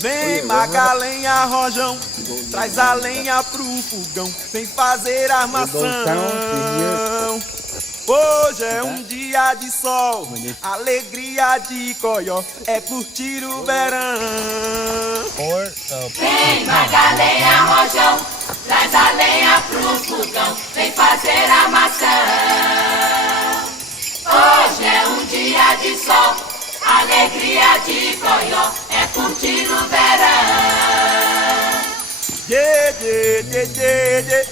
Vem Magalenha, Rojão, traz a lenha pro fogão, vem fazer armação. Hoje é um dia de sol, alegria de coió, é curtir o verão. Vem Magalenha, Rojão, traz a lenha pro fogão, vem fazer armação. Hoje é um dia de sol, alegria de coió, é curtir o verão. Dê, dê, dê, dê, dê.